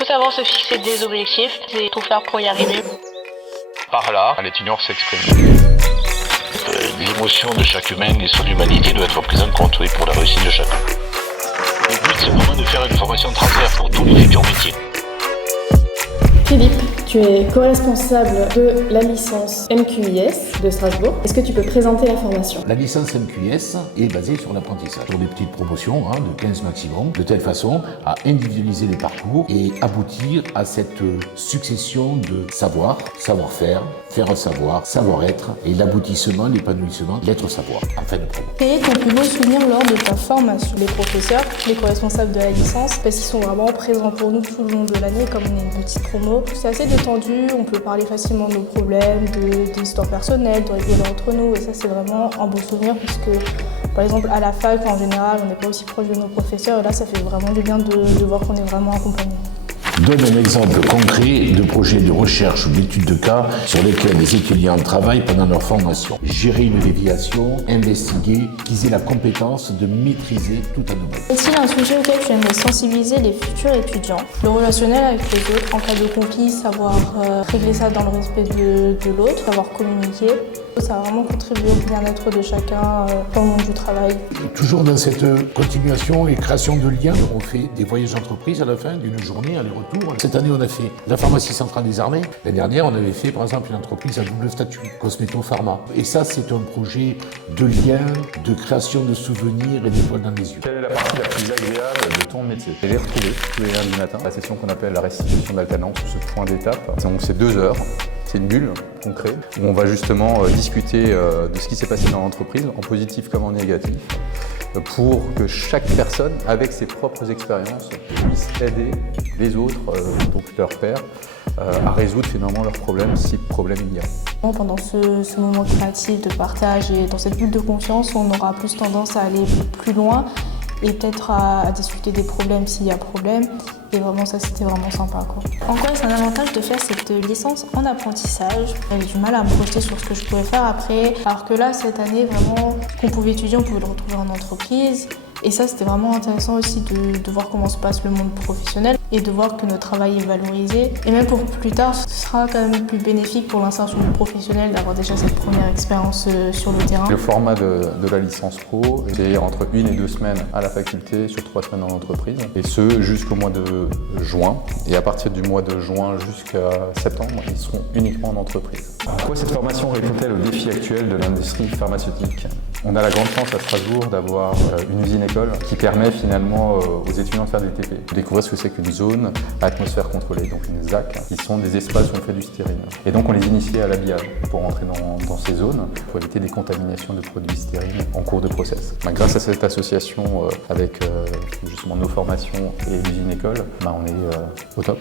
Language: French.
faut savoir se fixer des objectifs et tout faire pour y arriver. Par là, l'étudiant s'exprime. L'émotion de chaque humain et son humanité doit être prise en compte pour la réussite de chacun. Le but, c'est vraiment de faire une formation transverse pour tous les futurs métiers. Philippe, tu es co-responsable de la licence MQIS de Strasbourg. Est-ce que tu peux présenter la formation? La licence MQIS est basée sur l'apprentissage, sur des petites promotions de 15 maximum, de telle façon à individualiser les parcours et aboutir à cette succession de savoir, savoir-faire, faire un savoir, savoir-être et l'aboutissement, l'épanouissement, l'être-savoir en fin de promo. Quel est ton plus beau souvenir lors de ta formation? Les professeurs, les co-responsables de la licence, parce qu'ils sont vraiment présents pour nous tout le long de l'année, comme on est une petite promo. C'est assez détendu, on peut parler facilement de nos problèmes, d'histoires personnelles, de rigoler entre nous, et ça c'est vraiment un beau souvenir puisque par exemple à la fac en général on n'est pas aussi proche de nos professeurs et là ça fait vraiment du bien de voir qu'on est vraiment accompagnés. Donne un exemple concret de projet de recherche ou d'étude de cas sur lesquels les étudiants travaillent pendant leur formation. Gérer une déviation, investiguer, qu'ils aient la compétence de maîtriser tout un domaine. Est-il un sujet auquel tu aimerais sensibiliser les futurs étudiants? Le relationnel avec les autres, en cas de conflit, savoir régler ça dans le respect de l'autre, savoir communiquer. Ça va vraiment contribuer au bien-être de chacun dans le monde du travail. Toujours dans cette continuation et création de liens, on fait des voyages d'entreprise à la fin d'une journée, aller-retour. Cette année, on a fait la pharmacie centrale des armées. L'année dernière, on avait fait par exemple une entreprise à double statut, Cosmeto Pharma. Et ça, c'est un projet de lien, de création de souvenirs et d'étoiles dans les yeux. Quelle est la partie la plus agréable de ton métier? Et les retrouver tous les lundis matin, la session qu'on appelle la restitution d'alternance, ce point d'étape. Donc c'est 2 heures. C'est une bulle qu'on crée où on va justement discuter de ce qui s'est passé dans l'entreprise, en positif comme en négatif, pour que chaque personne, avec ses propres expériences, puisse aider les autres, donc leurs pairs, à résoudre finalement leurs problèmes, si problème il y a. Pendant ce moment créatif de partage et dans cette bulle de confiance, on aura plus tendance à aller plus loin et peut-être à discuter des problèmes s'il y a problème. Et vraiment, ça, c'était vraiment sympa, quoi. En quoi est-ce un avantage de faire cette licence en apprentissage? J'avais du mal à me projeter sur ce que je pouvais faire après. Alors que là, cette année, vraiment, ce qu'on pouvait étudier, on pouvait le retrouver en entreprise. Et ça, c'était vraiment intéressant aussi de voir comment se passe le monde professionnel et de voir que notre travail est valorisé. Et même pour plus tard, ce sera quand même plus bénéfique pour l'insertion professionnelle d'avoir déjà cette première expérience sur le terrain. Le format de la licence pro, c'est entre 1 et 2 semaines à la faculté, sur 3 semaines en entreprise. Et ce, jusqu'au mois de juin. Et à partir du mois de juin jusqu'à septembre, ils seront uniquement en entreprise. En quoi cette formation répond-elle aux défis actuels de l'industrie pharmaceutique? On a la grande chance à Strasbourg d'avoir une usine-école qui permet finalement aux étudiants de faire des TP, de découvrir ce que c'est qu'une zone à atmosphère contrôlée, donc une ZAC, qui sont des espaces où on fait du stérine. Et donc on les initiait à l'habillage pour rentrer dans ces zones, pour éviter des contaminations de produits stériles en cours de process. Grâce à cette association avec justement nos formations et l'usine-école, on est au top.